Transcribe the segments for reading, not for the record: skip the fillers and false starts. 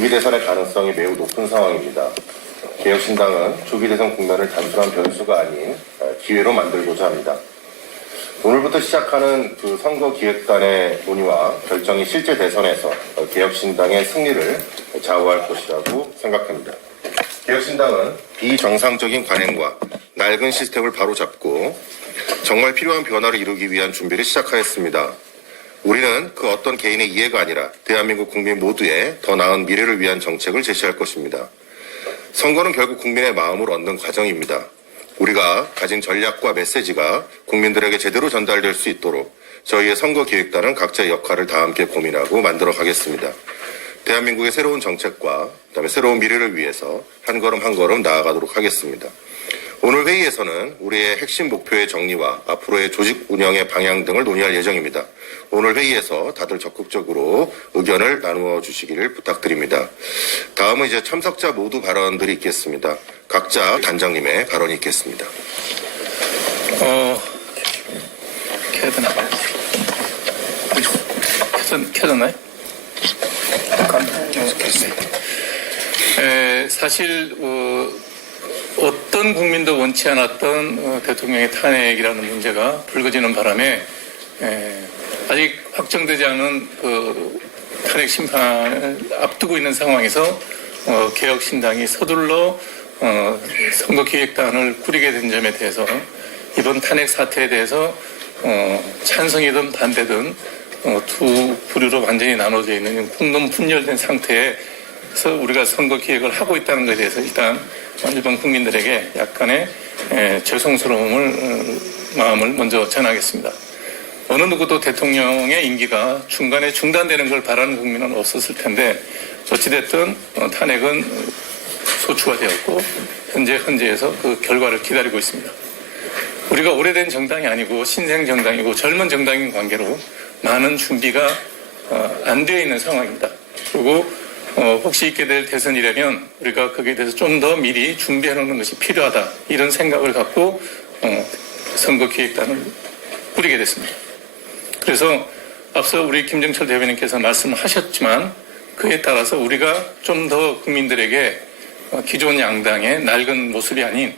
조기 대선의 가능성이 매우 높은 상황입니다. 개혁신당은 조기 대선 국면을 단순한 변수가 아닌 기회로 만들고자 합니다. 오늘부터 시작하는 선거기획단의 논의와 결정이 실제 대선에서 개혁신당의 승리를 좌우할 것이라고 생각합니다. 개혁신당은 비정상적인 관행과 낡은 시스템을 바로잡고 정말 필요한 변화를 이루기 위한 준비를 시작하였습니다. 우리는 그 어떤 개인의 이해가 아니라 대한민국 국민 모두의 더 나은 미래를 위한 정책을 제시할 것입니다. 선거는 결국 국민의 마음을 얻는 과정입니다. 우리가 가진 전략과 메시지가 국민들에게 제대로 전달될 수 있도록 저희의 선거기획단은 각자의 역할을 다 함께 고민하고 만들어 가겠습니다. 대한민국의 새로운 정책과 그다음에 새로운 미래를 위해서 한 걸음 한 걸음 나아가도록 하겠습니다. 오늘 회의에서는 우리의 핵심 목표의 정리와 앞으로의 조직 운영의 방향 등을 논의할 예정입니다. 오늘 회의에서 다들 적극적으로 의견을 나누어 주시기를 부탁드립니다. 다음은 이제 참석자 모두 발언들이 있겠습니다. 각자 단장님의 발언이 있겠습니다. 켜졌나요? 사실 어떤 국민도 원치 않았던 대통령의 탄핵이라는 문제가 불거지는 바람에 아직 확정되지 않은 탄핵 심판을 앞두고 있는 상황에서 개혁신당이 서둘러 선거기획단을 꾸리게 된 점에 대해서 이번 탄핵 사태에 대해서 찬성이든 반대든 두 부류로 완전히 나눠져 있는 분열된 상태에서 우리가 선거기획을 하고 있다는 것에 대해서 일단 일반 국민들에게 약간의 죄송스러움을 마음을 먼저 전하겠습니다. 어느 누구도 대통령의 임기가 중간에 중단되는 걸 바라는 국민은 없었을 텐데 어찌됐든 탄핵은 소추가 되었고 현재 헌재에서 그 결과를 기다리고 있습니다. 우리가 오래된 정당이 아니고 신생 정당이고 젊은 정당인 관계로 많은 준비가 안 되어 있는 상황입니다. 그리고 혹시 있게 될 대선이라면 우리가 거기에 대해서 좀 더 미리 준비해 놓는 것이 필요하다. 이런 생각을 갖고 선거기획단을 꾸리게 됐습니다. 그래서 앞서 우리 김정철 대변인께서 말씀하셨지만 그에 따라서 우리가 좀 더 국민들에게 기존 양당의 낡은 모습이 아닌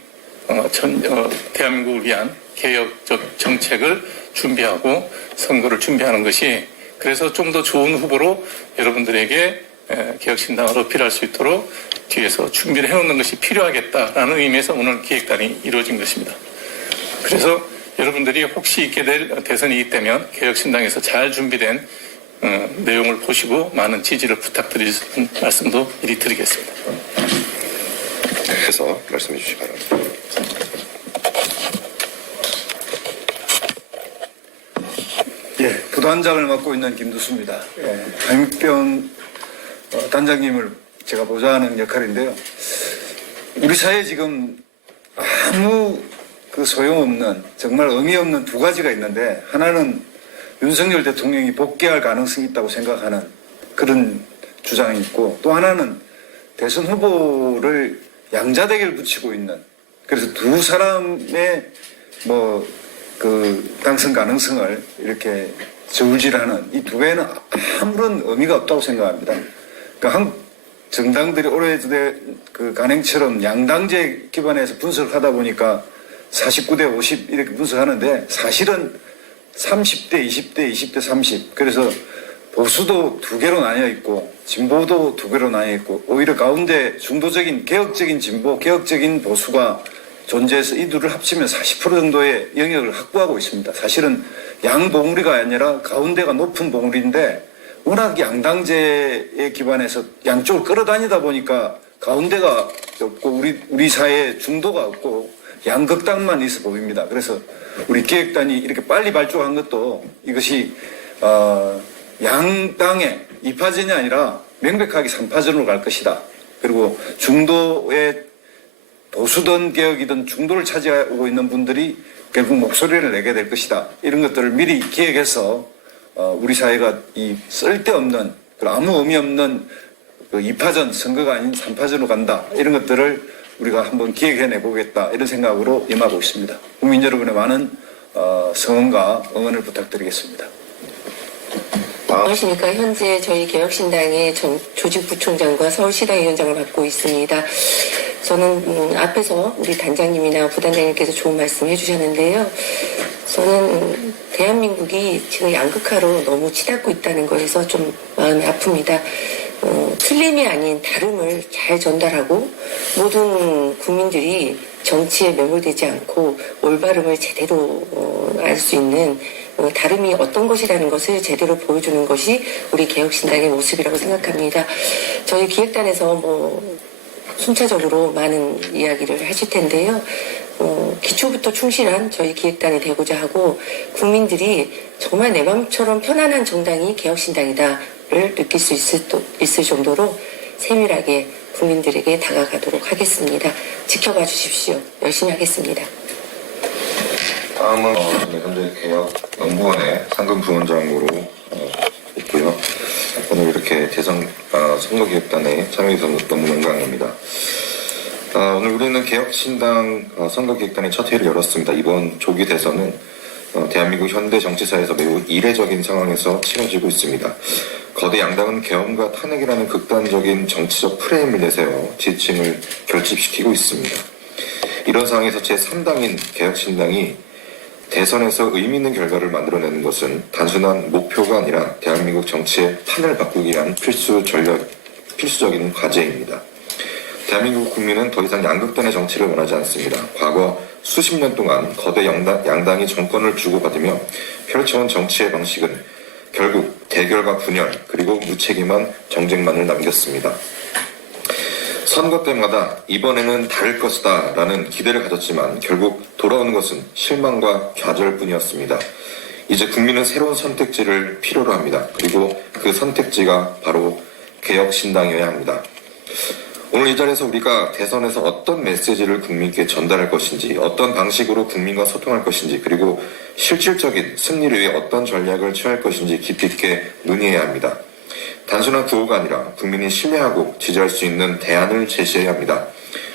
대한민국을 위한 개혁적 정책을 준비하고 선거를 준비하는 것이 그래서 좀 더 좋은 후보로 여러분들에게 개혁신당을 어필할 수 있도록 뒤에서 준비를 해놓는 것이 필요하겠다라는 의미에서 오늘 기획단이 이루어진 것입니다. 그래서 여러분들이 혹시 있게 될 대선이 있다면 개혁신당에서 잘 준비된 내용을 보시고 많은 지지를 부탁드리는 말씀도 미리 드리겠습니다. 그래서 말씀해 주시기 바랍니다. 예, 부단장을 맡고 있는 김두수입니다. 감염병 단장님을 제가 보좌하는 역할인데요. 우리 사회에 지금 아무 소용없는 정말 의미 없는 두 가지가 있는데 하나는 윤석열 대통령이 복귀할 가능성이 있다고 생각하는 그런 주장이 있고 또 하나는 대선 후보를 양자대결 붙이고 있는 그래서 두 사람의 당선 가능성을 이렇게 저울질하는 이 두 개는 아무런 의미가 없다고 생각합니다. 그러니까 한국 정당들이 오래된 간행처럼 양당제 기반에서 분석을 하다 보니까 49대 50 이렇게 분석하는데 사실은 30대 20대 20대 30 그래서 보수도 두 개로 나뉘어 있고 진보도 두 개로 나뉘어 있고 오히려 가운데 중도적인 개혁적인 진보 개혁적인 보수가 존재해서 이 둘을 합치면 40% 정도의 영역을 확보하고 있습니다. 사실은 양봉우리가 아니라 가운데가 높은 봉우리인데 워낙 양당제에 기반해서 양쪽을 끌어다니다 보니까 가운데가 없고 우리 사회에 중도가 없고 양극단만 있어 보입니다. 그래서 우리 기획단이 이렇게 빨리 발족한 것도 이것이 양당의 2파전이 아니라 명백하게 3파전으로 갈 것이다. 그리고 중도의 보수든 개혁이든 중도를 차지하고 있는 분들이 결국 목소리를 내게 될 것이다. 이런 것들을 미리 기획해서 우리 사회가 이 쓸데없는 아무 의미 없는 2파전 선거가 아닌 3파전으로 간다. 이런 것들을 우리가 한번 기획해내 보겠다. 이런 생각으로 임하고 있습니다. 국민 여러분의 많은 성원과 응원을 부탁드리겠습니다. 안녕하십니까. 현재 저희 개혁신당의 전 조직부총장과 서울시당 위원장을 맡고 있습니다. 저는 앞에서 우리 단장님이나 부단장님께서 좋은 말씀 해주셨는데요. 저는 대한민국이 지금 양극화로 너무 치닫고 있다는 거에서 좀 마음이 아픕니다. 틀림이 아닌 다름을 잘 전달하고 모든 국민들이 정치에 매몰되지 않고 올바름을 제대로 알 수 있는 다름이 어떤 것이라는 것을 제대로 보여주는 것이 우리 개혁신당의 모습이라고 생각합니다. 저희 기획단에서 순차적으로 많은 이야기를 하실 텐데요. 기초부터 충실한 저희 기획단이 되고자 하고 국민들이 정말 내 마음처럼 편안한 정당이 개혁신당이다를 느낄 수 있을 정도로 세밀하게 국민들에게 다가가도록 하겠습니다. 지켜봐 주십시오. 열심히 하겠습니다. 다음은 현재 개혁 연구원의 상근 부원장으로 있고요. 오늘 이렇게 선거기획단에 참여해주셔서 너무 영광입니다. 오늘 우리는 개혁신당 선거기획단의 첫 회를 열었습니다. 이번 조기 대선은 대한민국 현대 정치사에서 매우 이례적인 상황에서 치러지고 있습니다. 거대 양당은 계엄과 탄핵이라는 극단적인 정치적 프레임을 내세워 지지층을 결집시키고 있습니다. 이런 상황에서 제3당인 개혁신당이 대선에서 의미 있는 결과를 만들어내는 것은 단순한 목표가 아니라 대한민국 정치의 판을 바꾸기 위한 필수적인 과제입니다. 대한민국 국민은 더 이상 양극단의 정치를 원하지 않습니다. 과거 수십 년 동안 거대 양당이 정권을 주고받으며 펼쳐온 정치의 방식은 결국 대결과 분열 그리고 무책임한 정쟁만을 남겼습니다. 선거 때마다 이번에는 다를 것이다 라는 기대를 가졌지만 결국 돌아오는 것은 실망과 좌절뿐이었습니다. 이제 국민은 새로운 선택지를 필요로 합니다. 그리고 그 선택지가 바로 개혁신당이어야 합니다. 오늘 이 자리에서 우리가 대선에서 어떤 메시지를 국민께 전달할 것인지, 어떤 방식으로 국민과 소통할 것인지, 그리고 실질적인 승리를 위해 어떤 전략을 취할 것인지 깊이 있게 논의해야 합니다. 단순한 구호가 아니라 국민이 신뢰하고 지지할 수 있는 대안을 제시해야 합니다.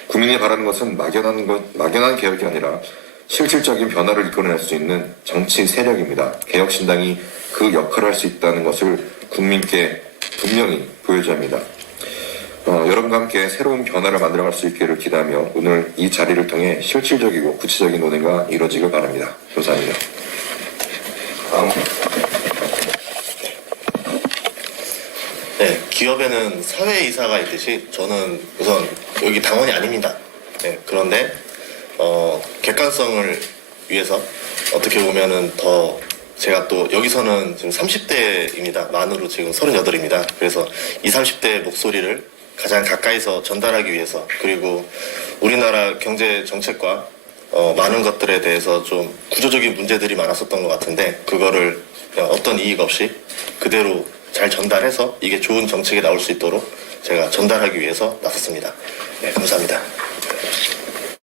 국민이 바라는 것은 막연한 개혁이 아니라 실질적인 변화를 이끌어낼 수 있는 정치 세력입니다. 개혁신당이 그 역할을 할 수 있다는 것을 국민께 분명히 보여줘야 합니다. 여러분과 함께 새로운 변화를 만들어갈 수 있기를 기대하며 오늘 이 자리를 통해 실질적이고 구체적인 논의가 이루어지길 바랍니다. 감사합니다. 네, 기업에는 사회이사가 있듯이 저는 우선 여기 당원이 아닙니다. 네, 그런데 객관성을 위해서 어떻게 보면은 더 제가 또 여기서는 지금 30대입니다. 만으로 지금 38입니다. 그래서 20, 30대의 목소리를 가장 가까이서 전달하기 위해서 그리고 우리나라 경제 정책과 많은 것들에 대해서 좀 구조적인 문제들이 많았었던 것 같은데 그거를 어떤 이익 없이 그대로 잘 전달해서 이게 좋은 정책이 나올 수 있도록 제가 전달하기 위해서 나섰습니다. 네, 감사합니다.